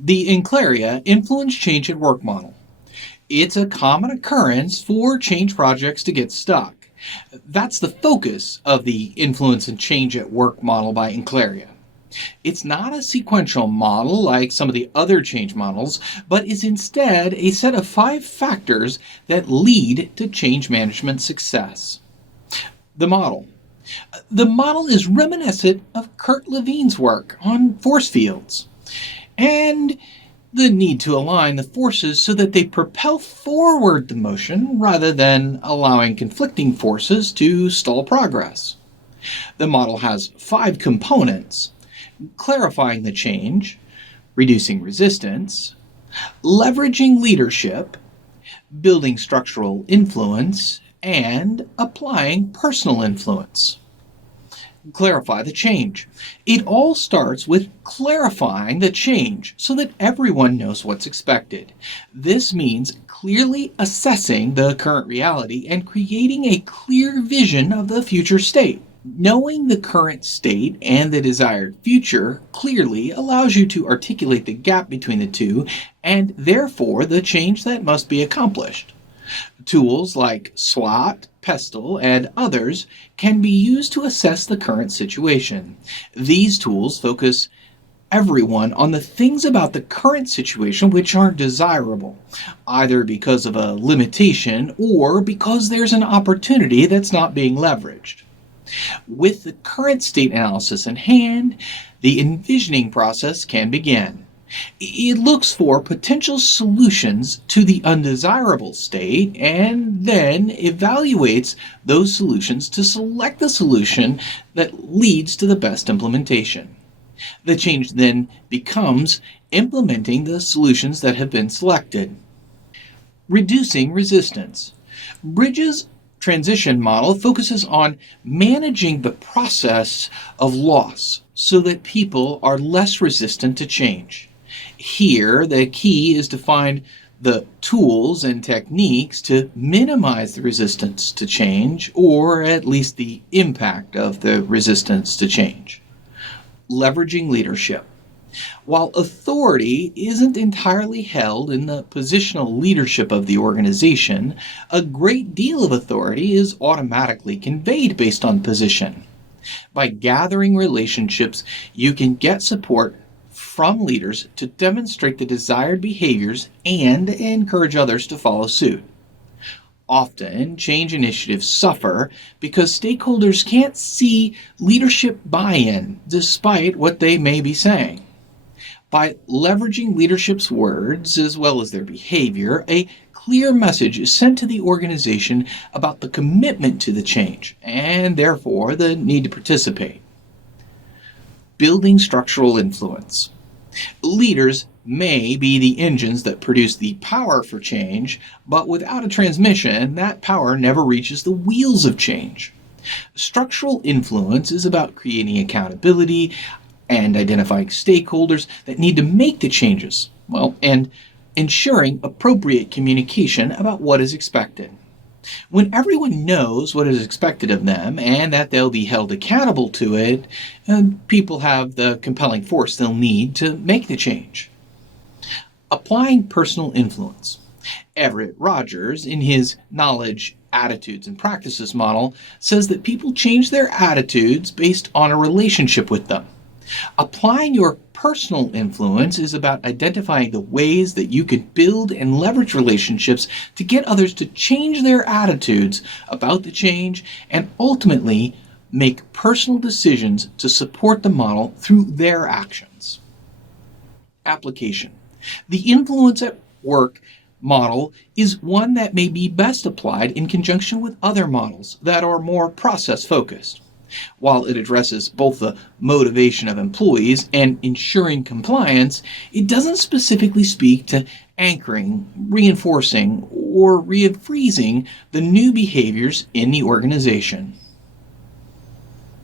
The Enclaria influence change at work model. It's a common occurrence for change projects to get stuck. That's the focus of the influence and change at work model by Enclaria. It's not a sequential model like some of the other change models, but is instead a set of 5 factors that lead to change management success. The model. The model is reminiscent of Kurt Levine's work on force fields and the need to align the forces so that they propel forward the motion rather than allowing conflicting forces to stall progress. The model has 5 components: clarifying the change, reducing resistance, leveraging leadership, building structural influence, and applying personal influence. Clarify the change. It all starts with clarifying the change so that everyone knows what's expected. This means clearly assessing the current reality and creating a clear vision of the future state. Knowing the current state and the desired future clearly allows you to articulate the gap between the two and therefore the change that must be accomplished. Tools like SWOT, PESTLE, and others can be used to assess the current situation. These tools focus everyone on the things about the current situation which aren't desirable, either because of a limitation or because there's an opportunity that's not being leveraged. With the current state analysis in hand, the envisioning process can begin. It looks for potential solutions to the undesirable state and then evaluates those solutions to select the solution that leads to the best implementation. The change then becomes implementing the solutions that have been selected. Reducing resistance. Bridges transition model focuses on managing the process of loss so that people are less resistant to change. Here, the key is to find the tools and techniques to minimize the resistance to change, or at least the impact of the resistance to change. Leveraging leadership. While authority isn't entirely held in the positional leadership of the organization, a great deal of authority is automatically conveyed based on position. By gathering relationships, you can get support from leaders to demonstrate the desired behaviors and encourage others to follow suit. Often, change initiatives suffer because stakeholders can't see leadership buy-in despite what they may be saying. By leveraging leadership's words as well as their behavior, a clear message is sent to the organization about the commitment to the change and therefore the need to participate. Building structural influence. Leaders may be the engines that produce the power for change, but without a transmission, that power never reaches the wheels of change. Structural influence is about creating accountability and identifying stakeholders that need to make the changes, and ensuring appropriate communication about what is expected. When everyone knows what is expected of them and that they'll be held accountable to it, people have the compelling force they'll need to make the change. Applying personal influence. Everett Rogers, in his Knowledge, Attitudes, and Practices model, says that people change their attitudes based on a relationship with them. Applying your personal influence is about identifying the ways that you can build and leverage relationships to get others to change their attitudes about the change and ultimately make personal decisions to support the model through their actions. Application. The influence at work model is one that may be best applied in conjunction with other models that are more process-focused. While it addresses both the motivation of employees and ensuring compliance, it doesn't specifically speak to anchoring, reinforcing, or refreezing the new behaviors in the organization.